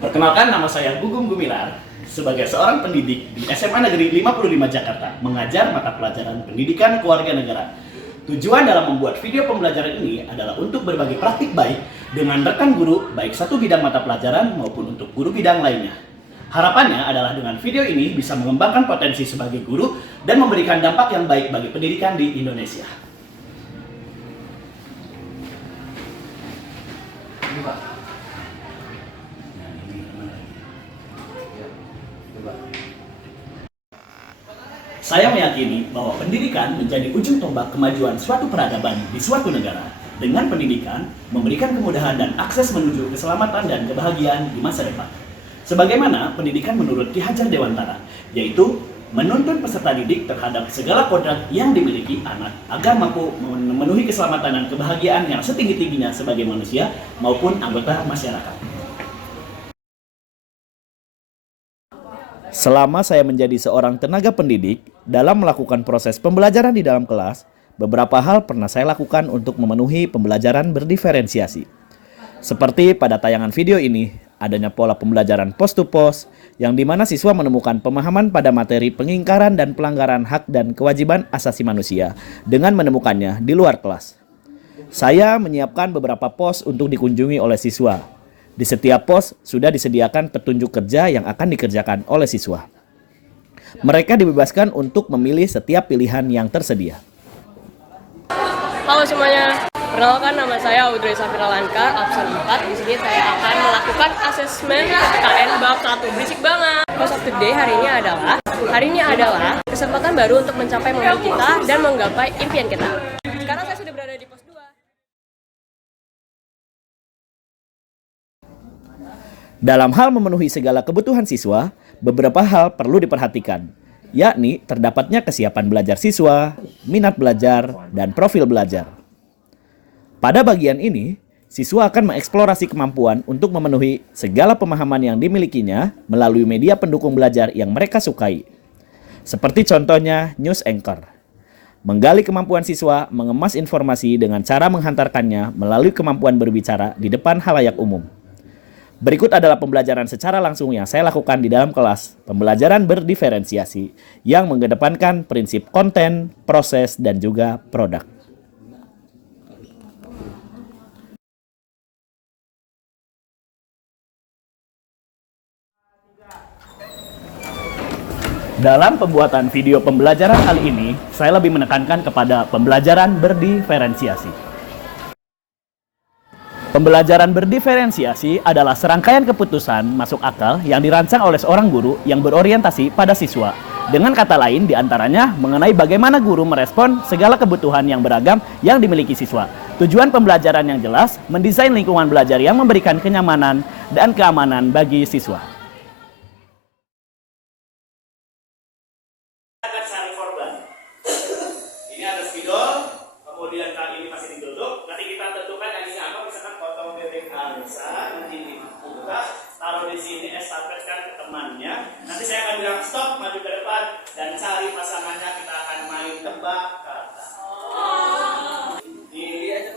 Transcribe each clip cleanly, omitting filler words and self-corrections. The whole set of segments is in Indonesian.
Perkenalkan, nama saya Gugum Gumilar sebagai seorang pendidik di SMA Negeri 55 Jakarta, mengajar mata pelajaran Pendidikan Kewarganegaraan. Tujuan dalam membuat video pembelajaran ini adalah untuk berbagi praktik baik dengan rekan guru, baik satu bidang mata pelajaran maupun untuk guru bidang lainnya. Harapannya adalah dengan video ini bisa mengembangkan potensi sebagai guru dan memberikan dampak yang baik bagi pendidikan di Indonesia. Saya meyakini bahwa pendidikan menjadi ujung tombak kemajuan suatu peradaban di suatu negara. Dengan pendidikan, memberikan kemudahan dan akses menuju keselamatan dan kebahagiaan di masa depan. Sebagaimana pendidikan menurut Ki Hajar Dewantara, yaitu menuntun peserta didik terhadap segala kodrat yang dimiliki anak agar mampu memenuhi keselamatan dan kebahagiaan yang setinggi-tingginya sebagai manusia maupun anggota masyarakat. Selama saya menjadi seorang tenaga pendidik, dalam melakukan proses pembelajaran di dalam kelas, beberapa hal pernah saya lakukan untuk memenuhi pembelajaran berdiferensiasi. Seperti pada tayangan video ini, adanya pola pembelajaran post to post, yang dimana siswa menemukan pemahaman pada materi pengingkaran dan pelanggaran hak dan kewajiban asasi manusia dengan menemukannya di luar kelas. Saya menyiapkan beberapa pos untuk dikunjungi oleh siswa. Di setiap pos sudah disediakan petunjuk kerja yang akan dikerjakan oleh siswa. Mereka dibebaskan untuk memilih setiap pilihan yang tersedia. Halo semuanya, perkenalkan nama saya Audrey Safira Lanka, absen 4. Di sini saya akan melakukan asesmen KN bab 1. Berisik banget. Quote of the day hari ini adalah kesempatan baru untuk mencapai momen kita dan menggapai impian kita. Sekarang saya sudah berada di pos 2. Dalam hal memenuhi segala kebutuhan siswa, beberapa hal perlu diperhatikan, yakni terdapatnya kesiapan belajar siswa, minat belajar, dan profil belajar. Pada bagian ini, siswa akan mengeksplorasi kemampuan untuk memenuhi segala pemahaman yang dimilikinya melalui media pendukung belajar yang mereka sukai. Seperti contohnya News Anchor. Menggali kemampuan siswa mengemas informasi dengan cara menghantarkannya melalui kemampuan berbicara di depan halayak umum. Berikut adalah pembelajaran secara langsung yang saya lakukan di dalam kelas, pembelajaran berdiferensiasi, yang mengedepankan prinsip konten, proses, dan juga produk. Dalam pembuatan video pembelajaran kali ini, saya lebih menekankan kepada pembelajaran berdiferensiasi. Pembelajaran berdiferensiasi adalah serangkaian keputusan masuk akal yang dirancang oleh seorang guru yang berorientasi pada siswa. Dengan kata lain, diantaranya mengenai bagaimana guru merespon segala kebutuhan yang beragam yang dimiliki siswa. Tujuan pembelajaran yang jelas, mendesain lingkungan belajar yang memberikan kenyamanan dan keamanan bagi siswa. Ini ada spidol, kemudian kali ini masih ditutup. Nanti kita tentukan yang ini apa, misalkan potong bebek Alisa, nanti dibuka, taruh di sini, estafetkan ke temannya. Nanti saya akan bilang stop, maju ke depan, dan cari pasangannya. Kita akan main tebak kata. Ini aja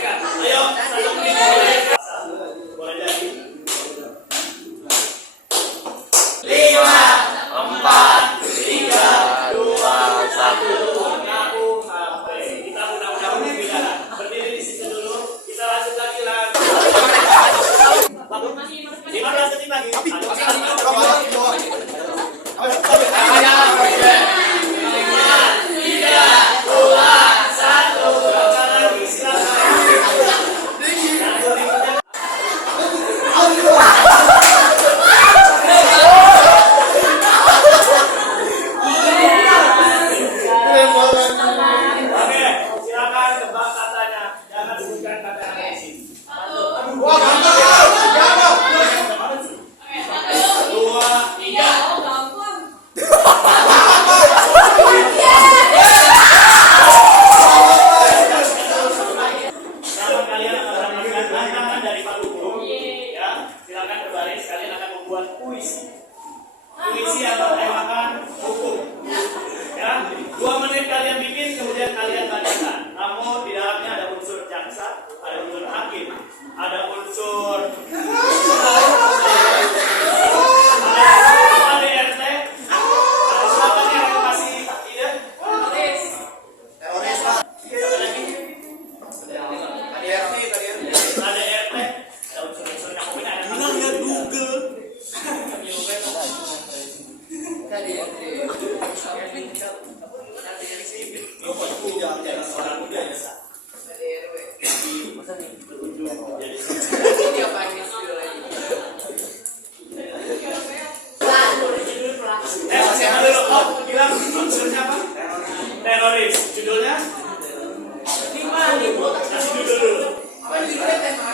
kan? Ayo, satu menit.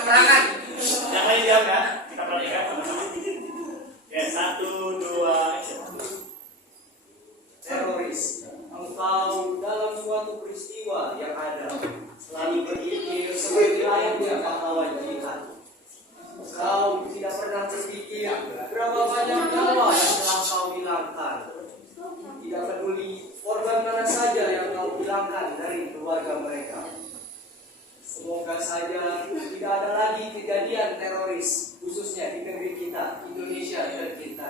keterangan. Yang lain jawab ya. Kita perhatikan sama-sama. Ya, 1, 2, action. Teroris, engkau dalam suatu peristiwa yang ada selalu berpikir seperti layaknya pahlawan jihad. Kau tidak pernah berpikir berapa banyak nyawa yang telah kau hilangkan. Tidak peduli korban mana saja yang kau hilangkan dari keluarga mereka. Semoga saja tidak ada lagi kejadian teroris, khususnya di negeri kita, Indonesia tercinta.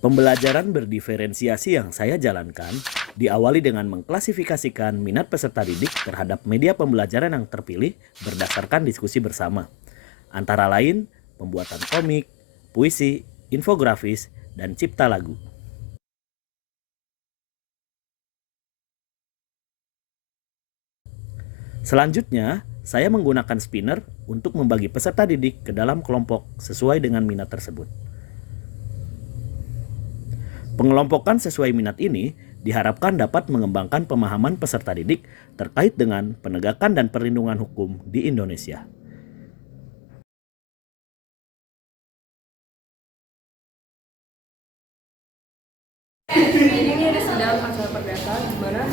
Pembelajaran berdiferensiasi yang saya jalankan diawali dengan mengklasifikasikan minat peserta didik terhadap media pembelajaran yang terpilih berdasarkan diskusi bersama. Antara lain, pembuatan komik, puisi, infografis, dan cipta lagu. Selanjutnya, saya menggunakan spinner untuk membagi peserta didik ke dalam kelompok sesuai dengan minat tersebut. Pengelompokan sesuai minat ini diharapkan dapat mengembangkan pemahaman peserta didik terkait dengan penegakan dan perlindungan hukum di Indonesia. Jadi ini ada sedang acara perdata di mana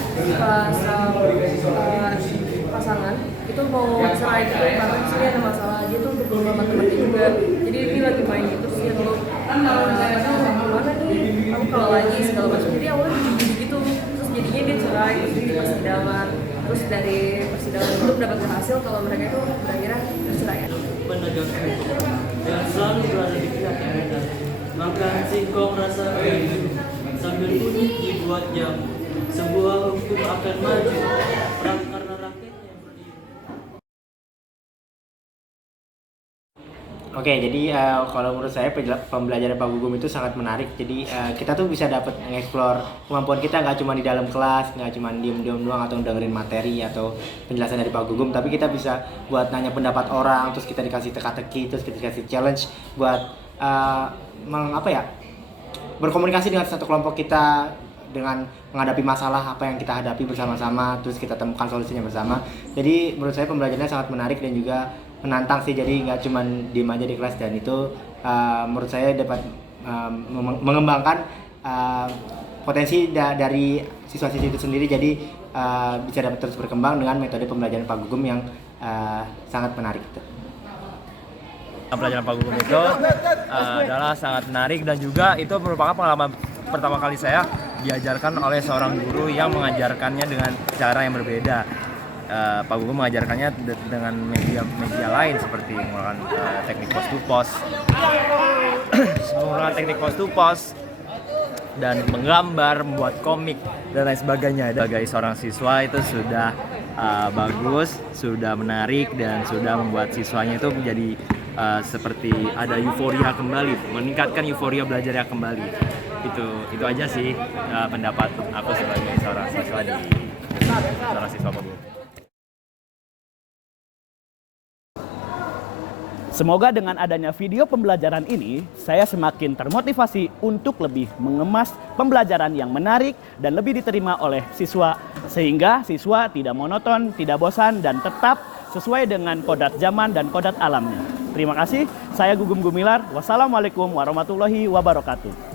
pasangan itu mau cerai gitu karena di sini ada masalah dia tuh untuk beberapa temannya juga. Jadi dia lagi main gitu terus dia tuh gimana nih aku kalau lagi segala macam. Jadi awalnya gitu terus jadinya dia cerai terus di persidangan terus dari persidangan itu dapat berhasil kalau mereka itu berakhirnya bercerai. Penegak hukum yang selalu berada di pihak yang benar, makan singkong rasa keju sambil kunyit dibuat jam. Sebuah hukum akan maju karena rakyatnya yang berdiri. Oke, jadi kalau menurut saya pembelajaran Pak Gugum itu sangat menarik. Jadi kita tuh bisa dapat mengeksplor kemampuan kita nggak cuma di dalam kelas, nggak cuma diem-diem doang atau dengerin materi atau penjelasan dari Pak Gugum, tapi kita bisa buat nanya pendapat orang, terus kita dikasih teka-teki, terus kita dikasih challenge buat berkomunikasi dengan satu kelompok kita dengan menghadapi masalah apa yang kita hadapi bersama-sama, terus kita temukan solusinya bersama. Jadi menurut saya pembelajarannya sangat menarik dan juga menantang sih, jadi nggak cuma diem aja di kelas, dan itu menurut saya dapat mengembangkan potensi dari siswa-siswi itu sendiri, jadi bisa dapat terus berkembang dengan metode pembelajaran Pak Gugum yang sangat menarik. Pelajaran Pak Gugum itu adalah sangat menarik dan juga itu merupakan pengalaman pertama kali saya diajarkan oleh seorang guru yang mengajarkannya dengan cara yang berbeda. Pak Gugum mengajarkannya dengan media lain seperti menggunakan teknik post to post, menggunakan teknik post to post dan menggambar, membuat komik dan lain sebagainya. Sebagai seorang siswa itu sudah bagus, sudah menarik dan sudah membuat siswanya itu menjadi seperti ada euforia kembali, meningkatkan euforia belajarnya kembali. Itu aja sih pendapat aku sebagai seorang siswa Pak Gugum. Semoga dengan adanya video pembelajaran ini, saya semakin termotivasi untuk lebih mengemas pembelajaran yang menarik dan lebih diterima oleh siswa, sehingga siswa tidak monoton, tidak bosan, dan tetap sesuai dengan kodrat zaman dan kodrat alamnya. Terima kasih, saya Gugum Gumilar. Wassalamualaikum warahmatullahi wabarakatuh.